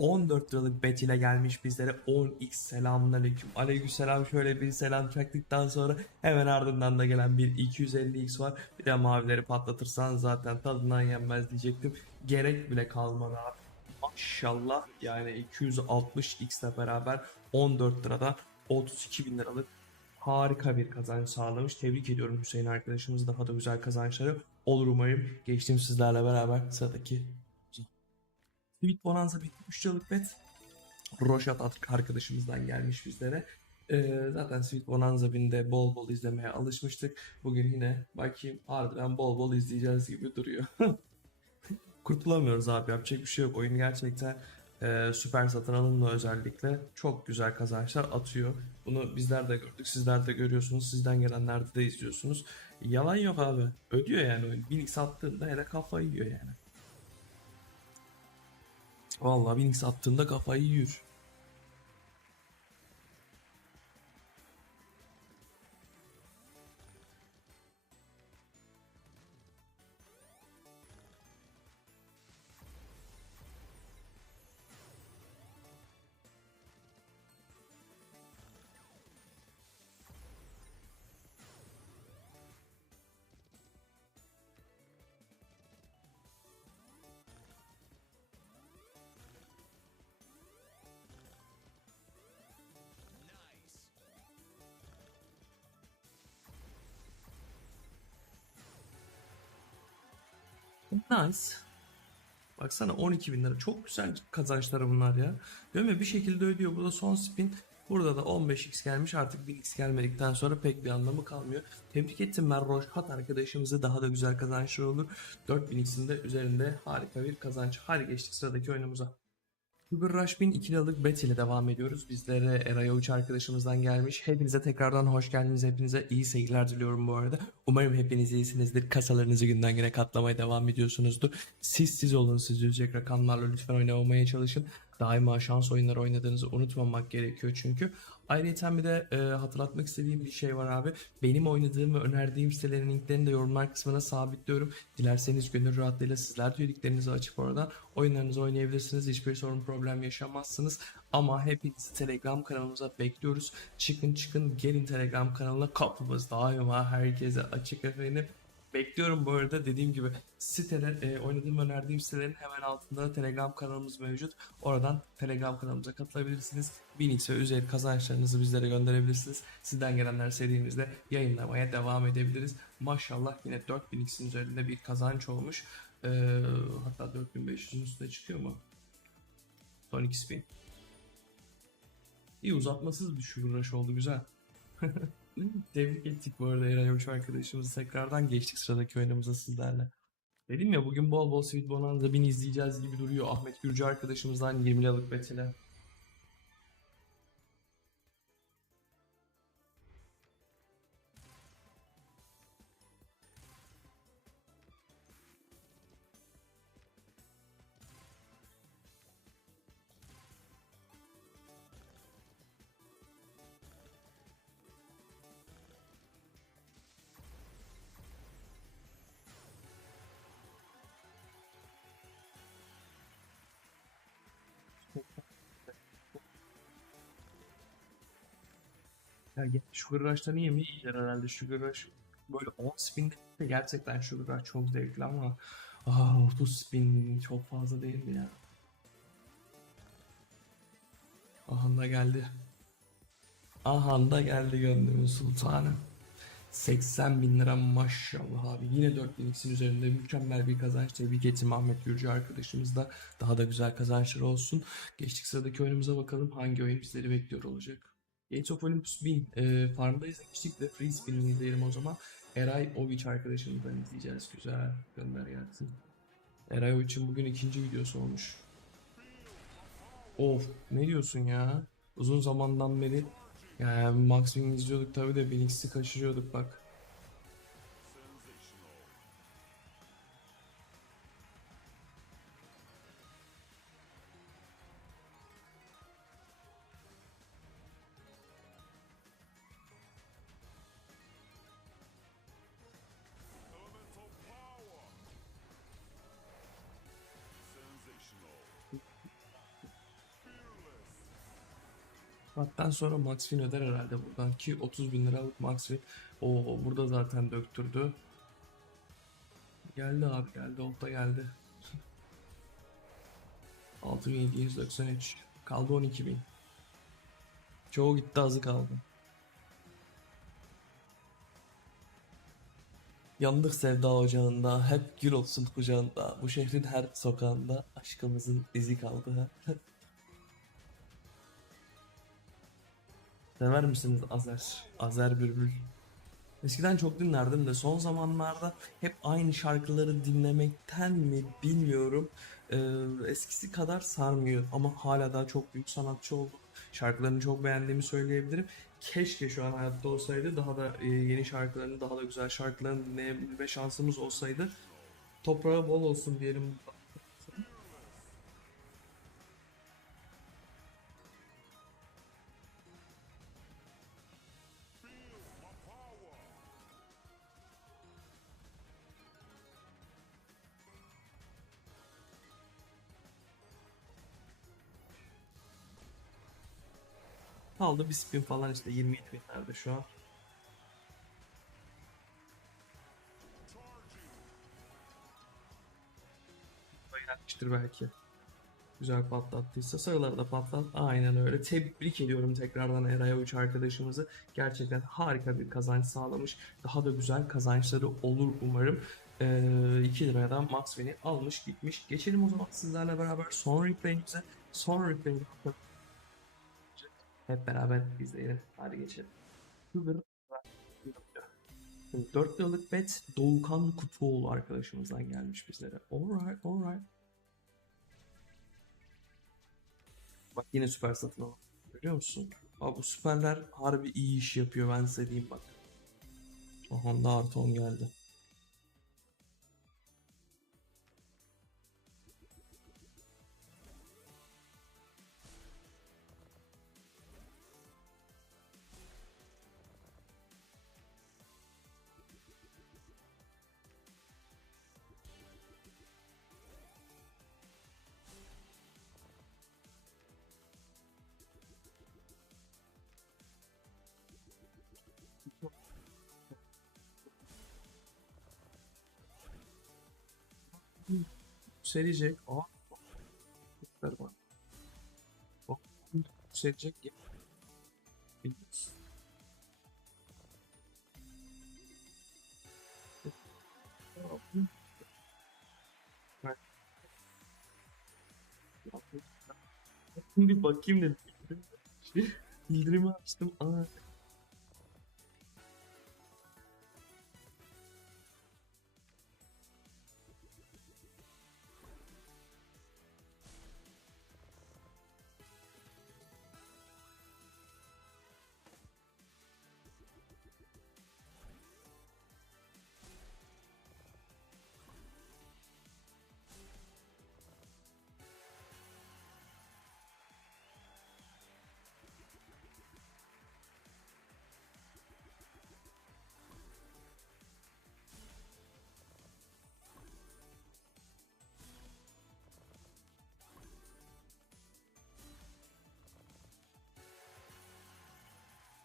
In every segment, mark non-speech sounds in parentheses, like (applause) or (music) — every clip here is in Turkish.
14 liralık bet ile gelmiş bizlere 10x selamun aleyküm. Aleykümselam şöyle bir selam çaktıktan sonra hemen ardından da gelen bir 250x var. Bir de mavileri patlatırsan zaten tadından yenmez diyecektim. Gerek bile kalmadı abi. Maşallah yani 260x ile beraber 14 liradan 32 bin liralık harika bir kazanç sağlamış. Tebrik ediyorum Hüseyin arkadaşımız. Daha da güzel kazançları olur umarım. Geçtim sizlerle beraber sıradaki Sweet Bonanza bir 3 liralık bet. Roşat arkadaşımızdan gelmiş bizlere. Ee, zaten Sweet Bonanza 1000'de bol bol izlemeye alışmıştık. Bugün yine bakayım harbiden bol bol izleyeceğiz gibi duruyor. (laughs) Kurtulamıyoruz abi yapacak bir şey yok. Oyun gerçekten e, süper satın alımla özellikle çok güzel kazançlar atıyor. Bunu bizler de gördük, sizler de görüyorsunuz, sizden gelenlerde de izliyorsunuz. Yalan yok abi. Ödüyor yani oyun. 1000x attığında hele kafayı yiyor yani. Vallahi 1000x attığında kafayı yiyor. Nice. Baksana 12 bin lira. Çok güzel kazançları bunlar ya. Değil mi? Bir şekilde ödüyor. Burada son spin. Burada da 15x gelmiş. Artık 1000x gelmedikten sonra pek bir anlamı kalmıyor. Tebrik ettim ben Roşhat arkadaşımızı. Daha da güzel kazançlar olur. 4000x'in de üzerinde harika bir kazanç. Hadi geçtik sıradaki oyunumuza. Sugar Rush 1000 2 liralık bet ile devam ediyoruz. Bizlere Eray Avuç arkadaşımızdan gelmiş. Hepinize tekrardan hoş geldiniz. Hepinize iyi seyirler diliyorum bu arada. Umarım hepiniz iyisinizdir. Kasalarınızı günden güne katlamaya devam ediyorsunuzdur. Siz siz olun. Siz yüzecek rakamlarla lütfen oynamamaya çalışın. Daima şans oyunları oynadığınızı unutmamak gerekiyor çünkü. Ayrıca bir de e, hatırlatmak istediğim bir şey var abi. Benim oynadığım ve önerdiğim sitelerin linklerini de yorumlar kısmına sabitliyorum. Dilerseniz gönül rahatlığıyla sizler üyeliklerinizi açıp oradan oyunlarınızı oynayabilirsiniz. Hiçbir sorun problem yaşamazsınız. Ama hepinizi Telegram kanalımıza bekliyoruz. Çıkın çıkın gelin Telegram kanalına kapımız daima herkese açık efendim. Bekliyorum bu arada dediğim gibi siteler, e, oynadığım önerdiğim sitelerin hemen altında Telegram kanalımız mevcut. Oradan Telegram kanalımıza katılabilirsiniz. 1000x ve üzeri kazançlarınızı bizlere gönderebilirsiniz. Sizden gelenler serimizde yayınlamaya devam edebiliriz. Maşallah yine 4000x'in üzerinde bir kazanç olmuş. E, hatta 4500'ün üstüne çıkıyor mu? Son 2 spin. İyi uzatmasız bir şuruş oldu güzel. (laughs) Tebrik ettik bu arada Eray Avuç arkadaşımızı tekrardan geçtik sıradaki oyunumuza sizlerle. Dedim ya bugün bol bol Sweet Bonanza 1000 izleyeceğiz gibi duruyor Ahmet Gürcü arkadaşımızdan 20 liralık betine. Ya ge- Sugar Rush'ta niye mi iyiler herhalde Sugar Rush böyle 10 spin de gerçekten Sugar Rush çok zevkli ama ah 30 spin çok fazla değil mi ya? Aha da geldi. Aha da geldi gönlümün sultanı. 80 bin lira maşallah abi. Yine 4000 x'in üzerinde mükemmel bir kazanç. Tebrik ettim Ahmet Gürcü arkadaşımız da. Daha da güzel kazançlar olsun. Geçtik sıradaki oyunumuza bakalım. Hangi oyun bizleri bekliyor olacak. Gates of Olympus 1000 e, farmda izlemiştik de free spin'ini izleyelim o zaman. Eray Oviç arkadaşımızdan izleyeceğiz. Güzel. Gönder gelsin. Eray Oviç'in bugün ikinci videosu olmuş. Of ne diyorsun ya? Uzun zamandan beri yani Max Wing izliyorduk tabi de Benix'i kaçırıyorduk bak. Hatta sonra Maxwin öder herhalde buradan ki 30 bin liralık Maxwin. O burada zaten döktürdü. Geldi abi geldi olta geldi. (laughs) 6793 kaldı 12000. Çoğu gitti azı kaldı. Yandık sevda ocağında, hep gül olsun kucağında. Bu şehrin her sokağında aşkımızın izi kaldı. (laughs) Sever misiniz Azer? Azer Bülbül. Eskiden çok dinlerdim de son zamanlarda hep aynı şarkıları dinlemekten mi bilmiyorum. Ee, eskisi kadar sarmıyor ama hala daha çok büyük sanatçı oldu. Şarkılarını çok beğendiğimi söyleyebilirim. Keşke şu an hayatta olsaydı daha da e, yeni şarkılarını, daha da güzel şarkılarını dinleyebilme şansımız olsaydı. Toprağı bol olsun diyelim. Kaldı bir spin falan işte 27 binlerde şu an. Bayrakmıştır belki. Güzel patlattıysa sarıları da patlat. Aynen öyle. Tebrik ediyorum tekrardan Eray Avuç arkadaşımızı. Gerçekten harika bir kazanç sağlamış. Daha da güzel kazançları olur umarım. Ee, 2 liradan Max Win'i almış gitmiş. Geçelim o zaman sizlerle beraber son replay'imize. Son replay'imize hep beraber izleyelim. Hadi geçelim. Sugar Şimdi 4 liralık bet Doğukan Kutuoğlu arkadaşımızdan gelmiş bizlere. Alright, alright. Bak yine süper satın alma. Görüyor musun? Bak bu süperler harbi iyi iş yapıyor ben size diyeyim bak. Aha da artı 10 geldi. Serecek. Aa. Ver bana. Bak. Serecek. Bilmiyoruz. Bir bakayım dedim. Bildirimi açtım. Aa.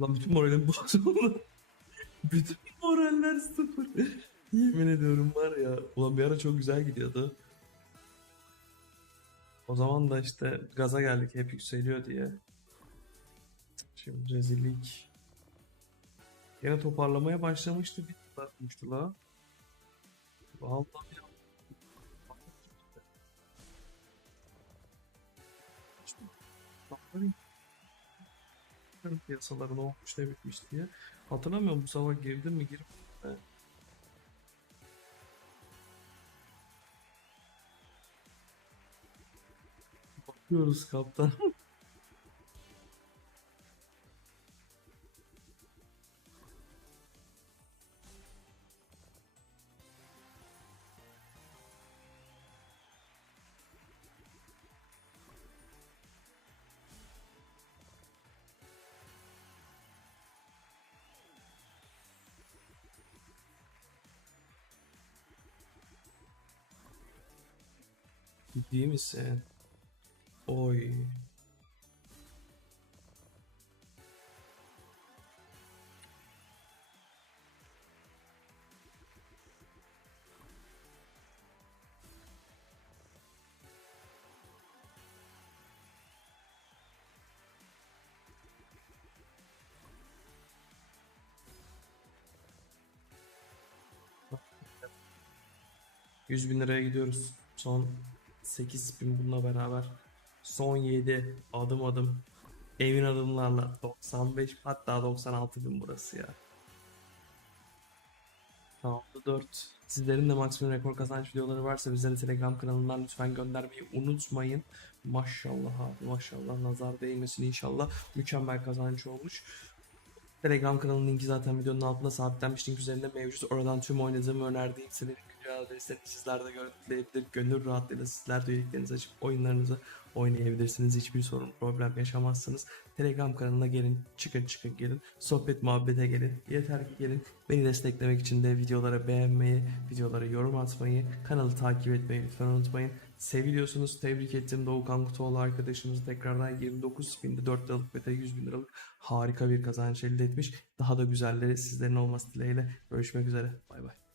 Lan bütün moralim (laughs) bozuldu. bütün moraller sıfır. Yemin ediyorum var ya. Ulan bir ara çok güzel gidiyordu. O zaman da işte gaza geldik hep yükseliyor diye. Şimdi rezillik. Yine toparlamaya başlamıştı. Bir tutmuştu la. Vallahi ya. İşte, bakmayın. Bilmiyorum piyasaların olmuş ne bitmiş diye. Hatırlamıyorum bu sabah girdim mi girip Bakıyoruz kaptan. (laughs) Ciddi misin? Oy. Yüz bin liraya gidiyoruz. Son 8 spin bununla beraber. Son 7 adım adım. Emin adımlarla 95 hatta 96 bin burası ya. Round'da 4. Sizlerin de maksimum rekor kazanç videoları varsa bizlere Telegram kanalından lütfen göndermeyi unutmayın. Maşallah abi maşallah nazar değmesin inşallah. Mükemmel kazanç olmuş. Telegram kanalının linki zaten videonun altında sabitlenmiş link üzerinde mevcut. Oradan tüm oynadığım önerdiğim sitelerin güncel adreslerini sizler de görüntüleyebilir. Gönül rahatlığıyla sizler de açıp oyunlarınızı oynayabilirsiniz. Hiçbir sorun problem yaşamazsınız. Telegram kanalına gelin, çıkın çıkın gelin. Sohbet muhabbete gelin. Yeter ki gelin. Beni desteklemek için de videolara beğenmeyi, videolara yorum atmayı, kanalı takip etmeyi lütfen unutmayın. Seviliyorsunuz. Tebrik ettim Doğukan Kutuoğlu arkadaşımız tekrardan 29 spinde 4 liralık beta 100 bin liralık harika bir kazanç elde etmiş. Daha da güzelleri sizlerin olması dileğiyle. Görüşmek üzere. Bay bay.